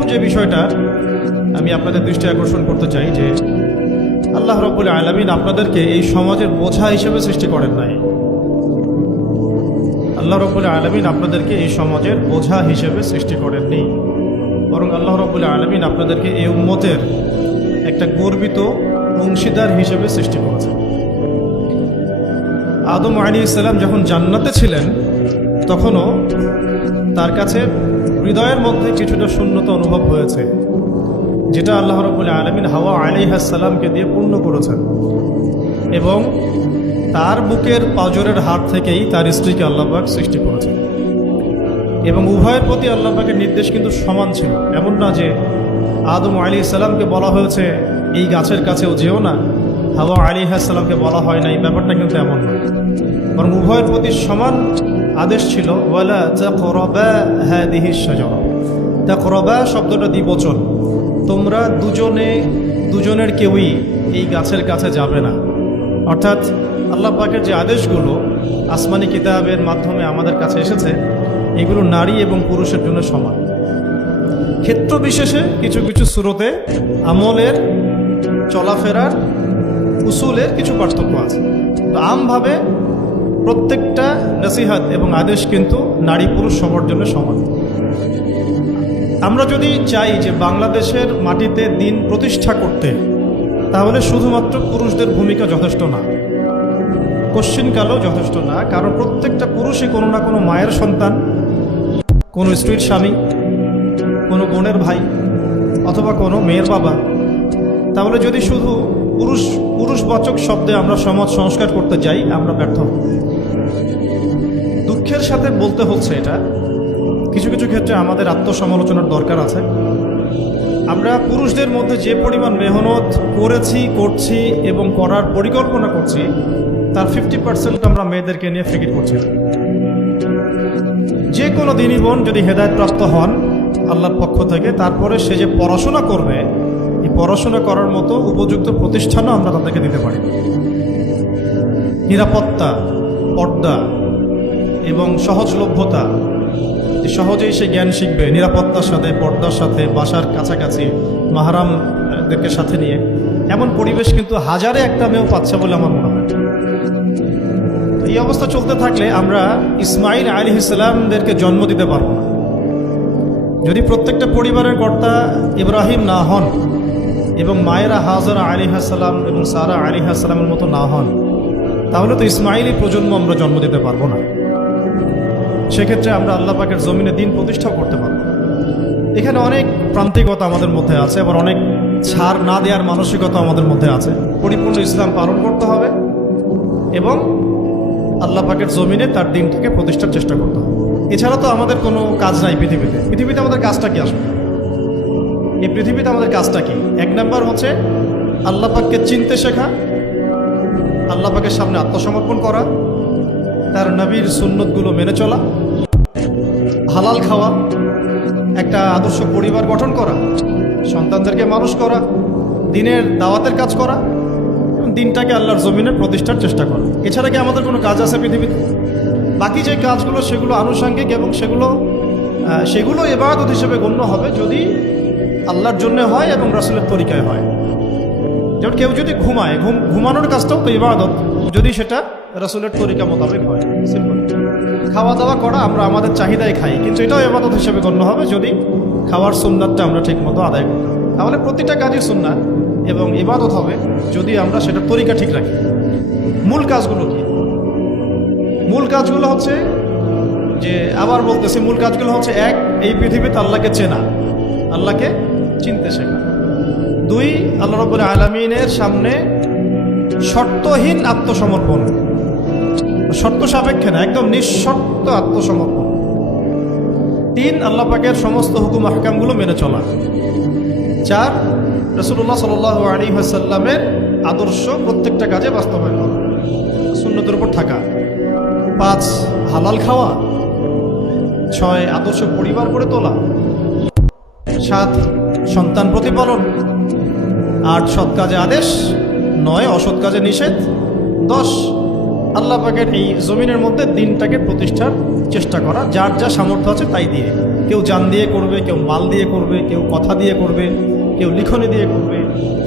প্রথম যে বিষয়টা আমি আপনাদের দৃষ্টি আকর্ষণ করতে চাই যে আল্লাহ রাব্বুল আলামিন আপনাদেরকে এই সমাজের বোঝা হিসেবে সৃষ্টি করেন নাই। আল্লাহ রাব্বুল আলামিন আপনাদেরকে এই সমাজের বোঝা হিসেবে সৃষ্টি করেননি, বরং আল্লাহ রাব্বুল আলামিন আপনাদেরকে এই উম্মতের একটা গর্বিত অংশীদার হিসেবে সৃষ্টি করেছেন। আদম আলাইহিস সালাম যখন জান্নাতে ছিলেন তখনও তার কাছে হৃদয়ের মধ্যে কিছুটা শূন্যতা অনুভব হয়েছে, যেটা আল্লাহ রাব্বুল আলামিন হাওয়া আলাইহিস সালামকে দিয়ে পূর্ণ করেছেন এবং তার বুকের পাঁজরের হাড় থেকেই তার স্ত্রীকে আল্লাহ পাক সৃষ্টি করেছেন। এবং উভয়ের প্রতি আল্লাহ পাকের নির্দেশ কিন্তু সমান ছিল। এমন না যে আদম আলাইহিস সালামকে বলা হয়েছে এই গাছের কাছেও যেও না, হাওয়া আলাইহিস সালামকে বলা হয় না, এই ব্যাপারটা কিন্তু এমন না, বরং উভয়ের প্রতি সমান আদেশ ছিল। ওয়ালা তাকরাবা হাদিহিশ শাজারা, তাকরাবা শব্দটা দ্বিবচন, তোমরা দুজনের কেউই এই গাছের কাছে যাবে না। অর্থাৎ আল্লাহ পাকের যে আদেশগুলো আসমানি কিতাবের মাধ্যমে আমাদের কাছে এসেছে, এগুলো নারী এবং পুরুষের জন্য সমান। ক্ষেত্র বিশেষে কিছু কিছু সূরতে আমলের, চলাফেরার, উসুলের কিছু পার্থক্য আছে। তো আমভাবে প্রত্যেকটা নসিহত এবং আদেশ কিন্তু নারী পুরুষ সবার জন্য সমান। আমরা যদি চাই যে বাংলাদেশের মাটিতে দিন প্রতিষ্ঠা করতে, তাহলে শুধুমাত্র পুরুষদের ভূমিকা যথেষ্ট না, কোশ্চিনকালও যথেষ্ট না। কারণ প্রত্যেকটা পুরুষই কোনো না কোনো মায়ের সন্তান, কোনো স্ত্রীর স্বামী, কোনো বোনের ভাই অথবা কোনো মেয়ের বাবা। তাহলে যদি শুধু পুরুষবাচক শব্দে আমরা সমাজ সংস্কার করতে যাই, আমরা ব্যর্থ হব। দুঃখের সাথে বলতে হচ্ছে এটা, কিছু কিছু ক্ষেত্রে আমাদের আত্মসমালোচনার দরকার আছে। আমরা পুরুষদের মধ্যে যে পরিমাণ মেহনত করছি এবং করার পরিকল্পনা করছি, তার 50% আমরা মেয়েদেরকে নিয়ে ফিকির করছি। যে কোনো দিনই বোন যদি হেদায়েতপ্রাপ্ত হন আল্লাহর পক্ষ থেকে, তারপরে সে যে পড়াশোনা করবে, এই পড়াশোনা করার মতো উপযুক্ত প্রতিষ্ঠানও আমরা তাদেরকে দিতে পারি। নিরাপত্তা, পর্দা এবং সহজলভ্যতা, যে সহজেই সে জ্ঞান শিখবে নিরাপত্তার সাথে, পর্দার সাথে, বাসার কাছাকাছি, মাহরামদেরকে সাথে নিয়ে, এমন পরিবেশ কিন্তু হাজারে একটা মেয়েও পাচ্ছে বলে আমার মনে হয়। এই অবস্থা চলতে থাকলে আমরা ইসমাইল আলাইহিস সালামদেরকে জন্ম দিতে পারবো না। যদি প্রত্যেকটা পরিবারের কর্তা ইব্রাহিম না হন এবং মায়েরা হাজরা আলাইহিস সালাম এবং সারা আলাইহিস সালামের মতো না হন, তাহলে তো ইসমাইলি প্রজন্ম আমরা জন্ম দিতে পারবো না। সেক্ষেত্রে আমরা আল্লাহ পাকের জমিনে দিন প্রতিষ্ঠা করতে পারব। এখানে অনেক প্রান্তিকতা আমাদের মধ্যে আছে, আবার অনেক ছাড় না দেওয়ার মানসিকতা আমাদের মধ্যে আছে। পরিপূর্ণ ইসলাম পালন করতে হবে এবং আল্লাহ পাকের জমিনে তার দিনটাকে প্রতিষ্ঠার চেষ্টা করতে হবে। এছাড়া তো আমাদের কোনো কাজ নাই পৃথিবীতে আমাদের কাজটা কি আসবে? এই পৃথিবীতে আমাদের কাজটা কি? 1 নাম্বার হচ্ছে আল্লাহ পাককে চিনতে শেখা, আল্লাহ পাকের সামনে আত্মসমর্পণ করা, তার নবীর সুন্নতগুলো মেনে চলা, হালাল খাওয়া, একটা আদর্শ পরিবার গঠন করা, সন্তানদেরকে মানুষ করা, দিনের দাওয়াতের কাজ করা এবং দিনটাকে আল্লাহর জমিনে প্রতিষ্ঠার চেষ্টা করা। এছাড়া কি আমাদের কোনো কাজ আছে পৃথিবীতে? বাকি যে কাজগুলো সেগুলো আনুষঙ্গিক এবং সেগুলো ইবাদত হিসেবে গণ্য হবে যদি আল্লাহর জন্য হয় এবং রাসূলের তরিকায় হয়। যেমন কেউ যদি ঘুমায়, ঘুমানোর কাজটাও তো ইবাদত, যদি সেটা রাসূলের তরিকা মোতাবেক হয়। সিম্পল। খাওয়া দাওয়া করা আমরা আমাদের চাহিদায় খাই, কিন্তু এটাও ইবাদত হিসেবে গণ্য হবে যদি খাওয়ার সুন্নাতটা আমরা ঠিক মতো আদায় করি। তাহলে প্রতিটা কাজই সুন্নাত এবং ইবাদত হবে যদি আমরা সেটার তরিকা ঠিক রাখি। মূল কাজগুলো কি? মূল কাজগুলো হচ্ছে যে, আবার বলতেছি, মূল কাজগুলো হচ্ছে 1, এই পৃথিবীতে আল্লাহকে চেনা, আল্লাহকে চিনতে শেখা। 2, আল্লাহ রাব্বুল আলামিনের সামনে শর্তহীন আত্মসমর্পণ, শর্ত সাপেক্ষে না, একদম নিঃশর্ত আত্মসমর্পণ। 3, আল্লাহ পাকের সমস্ত হুকুম আহকামগুলো মেনে চলা। 4, রাসূলুল্লাহ সাল্লাল্লাহু আলাইহি ওয়াসাল্লামের আদর্শ প্রত্যেকটা কাজে বাস্তবায়ন করা, সুন্নতের উপর থাকা। 5, হালাল খাওয়া। 6, আদর্শ পরিবার গড়ে তোলা। 7, সন্তান প্রতিপালন। 8, সৎ কাজে আদেশ। 9, অসৎ কাজে নিষেধ। 10, আল্লাহ পাকের এই জমিনের মধ্যে দিনটাকে প্রতিষ্ঠার চেষ্টা করা, যার যা সামর্থ্য আছে তাই দিয়ে। কেউ জান দিয়ে করবে, কেউ মাল দিয়ে করবে, কেউ কথা দিয়ে করবে, কেউ লিখনি দিয়ে করবে,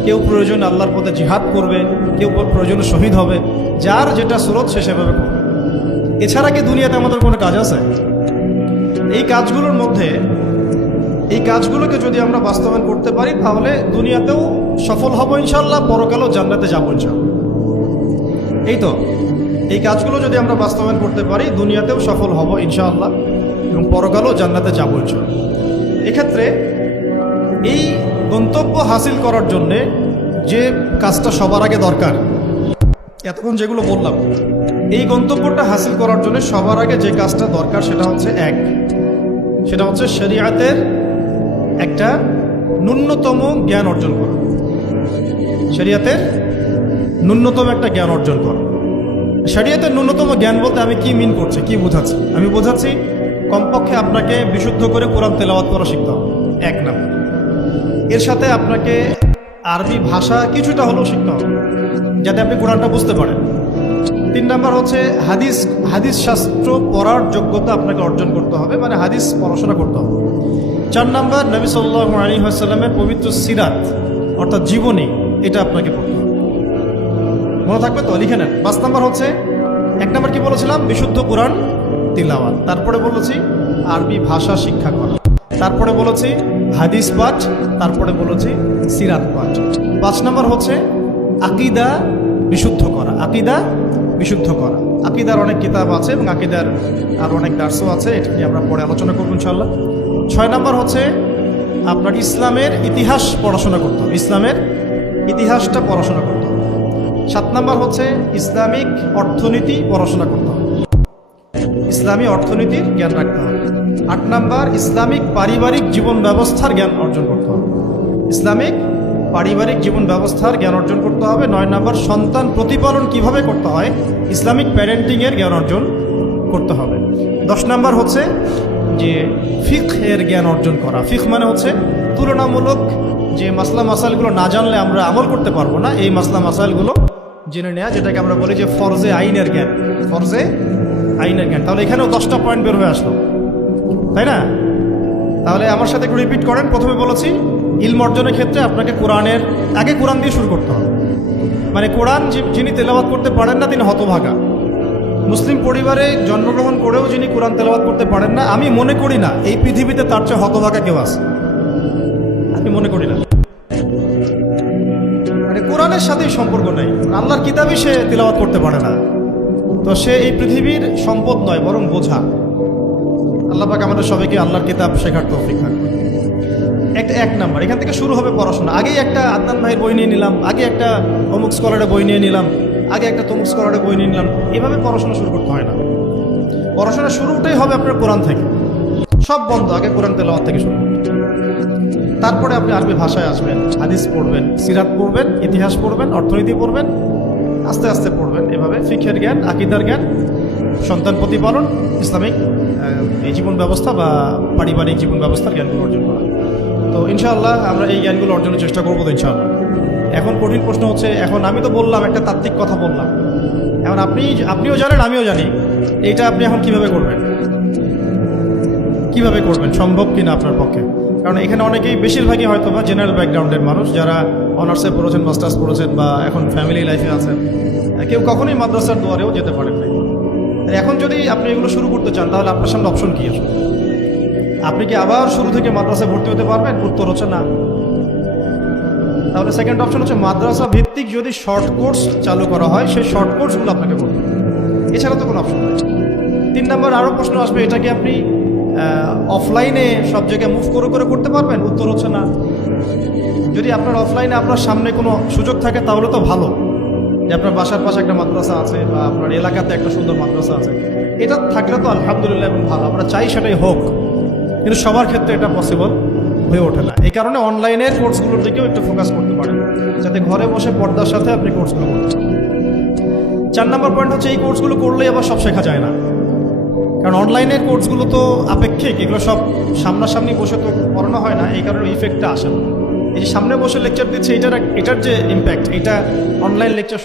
কেউ প্রয়োজনে আল্লাহর পথে জিহাদ করবে, কেউ প্রয়োজনে শহীদ হবে। যার যেটা স্রোত সে সেভাবে করবে। এছাড়া কি দুনিয়াতে আমাদের কোনো কাজ আছে? এই কাজগুলোর মধ্যে এই কাজগুলোকে যদি আমরা বাস্তবায়ন করতে পারি তাহলে দুনিয়াতেও সফল হব ইনশাল্লাহ, পরকালেও জান্নাতে যাবো ইনশাল্লাহ। এই তো এই কাজগুলো যদি আমরা বাস্তবায়ন করতে পারি দুনিয়াতেও সফল হব ইনশাআল্লাহ এবং পরকালেও জান্নাতে যাবো ইনশাআল্লাহ। এক্ষেত্রে এই গন্তব্য হাসিল করার জন্যে যে কাজটা সবার আগে দরকার, এতক্ষণ যেগুলো বললাম, এই গন্তব্যটা হাসিল করার জন্য সবার আগে যে কাজটা দরকার সেটা হচ্ছে শরিয়াতের একটা ন্যূনতম জ্ঞান অর্জন করা। শরিয়াতের ন্যূনতম একটা জ্ঞান অর্জন করা। শরিয়াতের ন্যূনতম জ্ঞান বলতে আমি কি মিন করছি, কি বোঝাচ্ছি? আমি বোঝাচ্ছি কমপক্ষে আপনাকে বিশুদ্ধ করে কোরআন তেলাওয়াত করা শিখতে হবে, এক নাম্বার। এর সাথে আপনাকে আরবি ভাষা কিছুটা হলেও শিখতে হবে যাতে আপনি কোরআনটা বুঝতে পারেন। 3 নাম্বার হচ্ছে হাদিস শাস্ত্র পড়ার যোগ্যতা আপনাকে অর্জন করতে হবে, মানে হাদিস পড়াশোনা করতে হবে। 4 নাম্বার নবী সাল্লাল্লাহু আলাইহি ওয়াসাল্লামের পবিত্র সিরাত অর্থাৎ জীবনী, এটা আপনাকে পড়তে হবে। মনে থাকবে তো? লিখে নেন। 5 নাম্বার হচ্ছে, 1 নাম্বার কি বলেছিলাম? বিশুদ্ধ কোরআন তিলাওয়াত। তারপরে বলেছি আরবি ভাষা শিক্ষা করা। তারপরে বলেছি হাদিস পাঠ। তারপরে বলেছি সিরাত পাঠ। 5 নাম্বার হচ্ছে আকীদা বিশুদ্ধ করা। আকীদা বিশুদ্ধ করা। আকীদার অনেক কিতাব আছে এবং আকীদার আর অনেক দার্সও আছে, এটা নিয়ে আমরা পরে আলোচনা করব ইনশাআল্লাহ। 6 নাম্বার হচ্ছে আপনার ইসলামের ইতিহাস পড়াশোনা করতে হবে, ইসলামের ইতিহাসটা পড়াশোনা করতে হবে। 7 নাম্বার হচ্ছে ইসলামিক অর্থনীতি পড়াশোনা করতে হবে, ইসলামী অর্থনীতির জ্ঞান রাখতে হবে। 8 নাম্বার ইসলামিক পারিবারিক জীবন ব্যবস্থার জ্ঞান অর্জন করতে হবে, ইসলামিক পারিবারিক জীবন ব্যবস্থার জ্ঞান অর্জন করতে হবে। 9 নাম্বার সন্তান প্রতিপালন কিভাবে করতে হয়, ইসলামিক প্যারেন্টিংয়ের জ্ঞান অর্জন করতে হবে। 10 নাম্বার হচ্ছে যে ফিকহের জ্ঞান অর্জন করা। ফিকহ মানে হচ্ছে তুলনামূলক যে মাসলা মাসাইলগুলো না জানলে আমরা আমল করতে পারবো না, এই মাসলা মাসাইলগুলো জেনে নেওয়া, যেটাকে আমরা বলি যে ফরজে আইনের জ্ঞান, ফরজে আইনের জ্ঞান। তাহলে এখানেও 10টা পয়েন্ট বের হয়ে আসলো, তাই না? তাহলে আমার সাথে একটু রিপিট করেন। প্রথমে বলেছি ইলম অর্জনের ক্ষেত্রে আপনাকে কোরআনের আগে কোরআন দিয়ে শুরু করতে হবে, মানে কোরআন যিনি তেলাওয়াত করতে পারেন না তিনি হতভাগা। মুসলিম পরিবারে জন্মগ্রহণ করেও যিনি কোরআন তেলাওয়াত করতে পারেন না, আমি মনে করি না এই পৃথিবীতে তার চেয়ে হতভাগা কেউ আছে, আমি মনে করি না। মানে কোরআনের সাথেই সম্পর্ক নেই, আল্লাহর কিতাবই সে তেলাওয়াত করতে পারে না, তো সে এই পৃথিবীর সম্পদ নয় বরং বোঝা। আল্লাহ পাক আমাদের সবাইকে আল্লাহর কিতাব শেখার তৌফিক দান করুন। এক নাম্বার এখান থেকে শুরু হবে পড়াশোনা। আগেই একটা আদনান ভাইয়ের বই নিয়ে নিলাম, আগে একটা অমুক স্কলারের বই নিয়ে নিলাম, আগে একটা তমুক স্কলারের বই নিয়ে নিলাম, এভাবে পড়াশোনা শুরু করতে হয় না। পড়াশোনা শুরুটাই হবে আপনার কোরআন থেকে, সব বন্ধ, আগে কোরআন তেলাওয়াত থেকে শুরু করতে। তারপরে আপনি আরবি ভাষায় আসবেন, হাদিস পড়বেন, সিরাত পড়বেন, ইতিহাস পড়বেন, অর্থনীতি পড়বেন, আস্তে আস্তে পড়বেন। এভাবে ফিকহের জ্ঞান, আকীদার জ্ঞান, সন্তান প্রতিপালন, ইসলামিক এই জীবন ব্যবস্থা বা পারিবারিক জীবন ব্যবস্থার জ্ঞানগুলো অর্জন করা। তো ইনশাআল্লাহ আমরা এই জ্ঞানগুলো অর্জনের চেষ্টা করবো তো ইনশাআল্লাহ। এখন কঠিন প্রশ্ন হচ্ছে, এখন আমি তো বললাম একটা তাত্ত্বিক কথা বললাম, এখন আপনিও জানেন আমিও জানি, এইটা আপনি এখন কিভাবে করবেন, কিভাবে করবেন, সম্ভব কিনা আপনার পক্ষে? কারণ এখানে অনেকেই, বেশিরভাগই হয়তো বা জেনারেল ব্যাকগ্রাউন্ডের মানুষ, যারা অনার্সে পড়েছেন, মাস্টার্স পড়েছেন বা এখন ফ্যামিলি লাইফে আছেন, কেউ কখনোই মাদ্রাসার দুয়ারেও যেতে পারেন না। এখন যদি আপনি এগুলো শুরু করতে চান তাহলে আপনার সামনে অপশন কি আছে? আপনি কি আবার শুরু থেকে মাদ্রাসায় ভর্তি হতে পারবেন? উত্তর হচ্ছে না। তাহলে সেকেন্ড অপশন হচ্ছে মাদ্রাসা ভিত্তিক যদি শর্ট কোর্স চালু করা হয়, সেই শর্ট কোর্সগুলো আপনাকে করতে হবে, এছাড়া তো কোনো অপশন নেই। 3 নম্বর আরও প্রশ্ন আসবে, এটা কি আপনি অফলাইনে সব জায়গায় মুভ করে করতে পারবেন? উত্তর হচ্ছে না। যদি আপনার অফলাইনে আপনার সামনে কোনো সুযোগ থাকে তাহলে তো ভালো, যে আপনার বাসার পাশে একটা মাদ্রাসা আছে বা আপনার এলাকাতে একটা সুন্দর মাদ্রাসা আছে, এটা থাকলে তো আলহামদুলিল্লাহ এবং ভালো, আমরা চাই সেটাই হোক, কিন্তু সবার ক্ষেত্রে এটা পসিবল হয়ে ওঠে না। এই কারণে অনলাইনের কোর্সগুলোর দিকেও একটু ফোকাস করতে পারেন, যাতে ঘরে বসে পর্দার সাথে আপনি কোর্সগুলো করতে পারেন। 4 নম্বর পয়েন্ট হচ্ছে, এই কোর্সগুলো করলেই আবার সব শেখা যায় না, কারণ অনলাইনের কোর্সগুলো তো আপেক্ষিক, এগুলো সব সামনাসামনি বসে তো পড়ানো হয় না, এই কারণে ইফেক্টটা আসে না। এই যে সামনে বসে লেকচার দিচ্ছে, এটার যে ইম্প্যাক্ট, এটা অনলাইন লেকচার